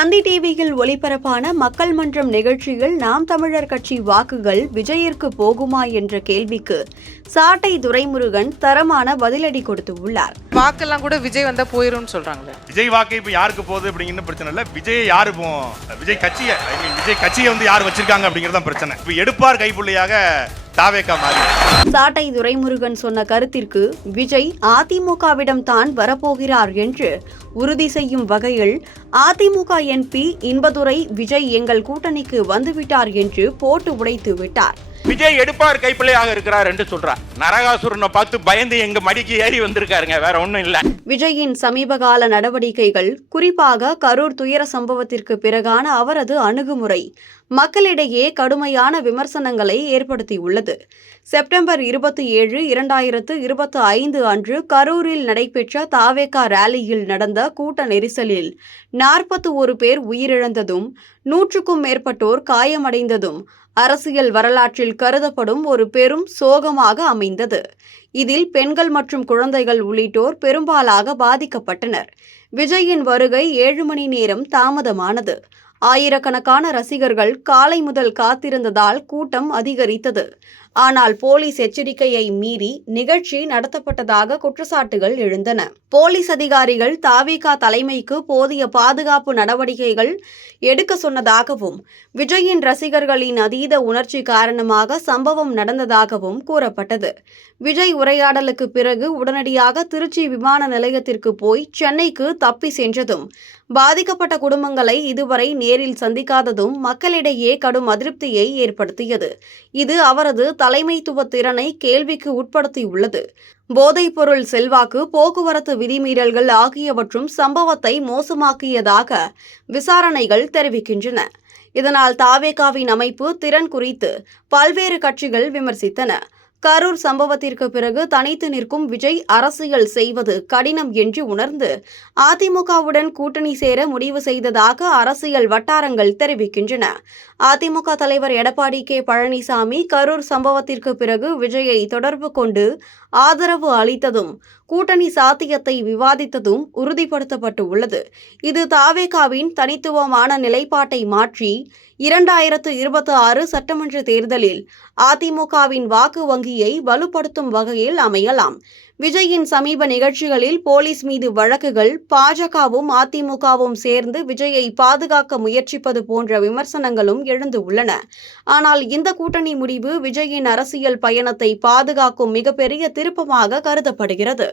தந்தி டிவியில் ஒளிபரப்பான மக்கள் மன்றம் நிகழ்ச்சியில் நாம் தமிழர் கட்சி வாக்குகள் விஜயிற்கு போகுமா என்ற கேள்விக்கு சாட்டை துரைமுருகன் தரமான பதிலடி கொடுத்து உள்ளார். வாக்கெல்லாம் கூட விஜய் வந்தா போயிரும்னு சொல்றாங்களே. விஜய் வாக்கு இப்போ யாருக்கு போகுது அப்படிங்கிற பிரச்சனை இல்லை. விஜய் யாரு போ விஜய் கட்சியை விஜய் கட்சியை வந்து யார் வச்சிருக்காங்க அப்படிங்கிறது தான் பிரச்சனை. இப்போ எடுப்பார் கைப்புள்ளியாக தாவேக்கா மாறி. சாட்டை துரைமுருகன் சொன்ன கருத்திற்கு விஜய் அதிமுகவிடம் தான் வரப்போகிறார் என்று உறுதி செய்யும் வகையில் அதிமுக என்பி இன்பதுரை விஜய் எங்கள் கூட்டணிக்கு வந்துவிட்டார் என்று போட்டு உடைத்து விட்டார். விஜய் எடுப்பார் கைப்பிள்ளையாக இருக்கிறார் என்று சொல்றார். நரகாசுரனை பார்த்து பயந்து எங்க மடிக்கு ஏறி வந்திருக்காருங்க வேற ஒண்ணும் இல்ல. விஜயின் சமீபகால நடவடிக்கைகள் குறிப்பாக கரூர் துயர சம்பவத்திற்கு பிறகான அவரது அணுகுமுறை மக்களிடையே கடுமையான விமர்சனங்களை ஏற்படுத்தியுள்ளது. செப்டம்பர் இருபத்தி ஏழு இரண்டாயிரத்து இருபத்தி ஐந்து அன்று கரூரில் நடைபெற்ற தாவேகா ரேலியில் நடந்த கூட்ட நெரிசலில் நாற்பத்தி ஒரு பேர் உயிரிழந்ததும் நூற்றுக்கும் மேற்பட்டோர் காயமடைந்ததும் அரசியல் வரலாற்றில் கருதப்படும் ஒரு பெரும் சோகமாக அமைந்தது. இதில் பெண்கள் மற்றும் குழந்தைகள் உள்ளிட்டோர் பெரும்பாலாக பாதிக்கப்பட்டனர். விஜயின் வருகை ஏழு மணி நேரம் தாமதமானது. ஆயிரக்கணக்கான ரசிகர்கள் காலை முதல் காத்திருந்ததால் கூட்டம் அதிகரித்தது. ஆனால் போலீஸ் எச்சரிக்கையை மீறி நிகழ்ச்சி நடத்தப்பட்டதாக குற்றச்சாட்டுகள் எழுந்தன. போலீஸ் அதிகாரிகள் தாவிகா தலைமைக்கு போதிய பாதுகாப்பு நடவடிக்கைகள் எடுக்க சொன்னதாகவும் விஜயின் ரசிகர்களின் அதீத உணர்ச்சி காரணமாக சம்பவம் நடந்ததாகவும் கூறப்பட்டது. விஜய் உரையாடலுக்கு பிறகு உடனடியாக திருச்சி விமான நிலையத்திற்கு போய் சென்னைக்கு தப்பி சென்றதும் பாதிக்கப்பட்ட குடும்பங்களை இதுவரை நேரில் சந்திக்காததும் மக்களிடையே கடும் அதிருப்தியை ஏற்படுத்தியது. இது அவரது தலைமைத்துவ திறனை கேள்விக்கு உட்படுத்தியுள்ளது. போதைப்பொருள் செல்வாக்கு போக்குவரத்து விதிமீறல்கள் ஆகியவற்றும் சம்பவத்தை மோசமாக்கியதாக விசாரணைகள் தெரிவிக்கின்றன. இதனால் தாவேகாவின் அமைப்பு திறன் குறித்து பல்வேறு கட்சிகள் விமர்சித்தன. கரூர் சம்பவத்திற்கு பிறகு தனித்து நிற்கும் விஜய் அரசியல் செய்வது கடினம் என்று உணர்ந்து அதிமுகவுடன் கூட்டணி சேர முடிவு செய்ததாக அரசியல் வட்டாரங்கள் தெரிவிக்கின்றன. அதிமுக தலைவர் எடப்பாடி கே. பழனிசாமி கரூர் சம்பவத்திற்கு பிறகு விஜயை தொடர்பு கொண்டு ஆதரவு அளித்ததும் கூட்டணி சாத்தியத்தை விவாதித்ததும் உறுதிப்படுத்தப்பட்டு உள்ளது இது தாவேகாவின் தனித்துவமான நிலைப்பாட்டை மாற்றி இரண்டாயிரத்து இருபத்தி ஆறு சட்டமன்ற தேர்தலில் அதிமுகவின் வாக்கு வங்கி உறுதியை வலுப்படுத்தும் வகையில் அமையலாம். விஜயின் சமீப நிகழ்ச்சிகளில் போலீஸ் மீது வழக்குகள் பாஜகவும் அதிமுகவும் சேர்ந்து விஜயை பாதுகாக்க முயற்சிப்பது போன்ற விமர்சனங்களும் எழுந்து உள்ளன. ஆனால் இந்த கூட்டணி முடிவு விஜயின் அரசியல் பயணத்தை பாதுகாக்கும் மிகப்பெரிய திருப்பமாக கருதப்படுகிறது.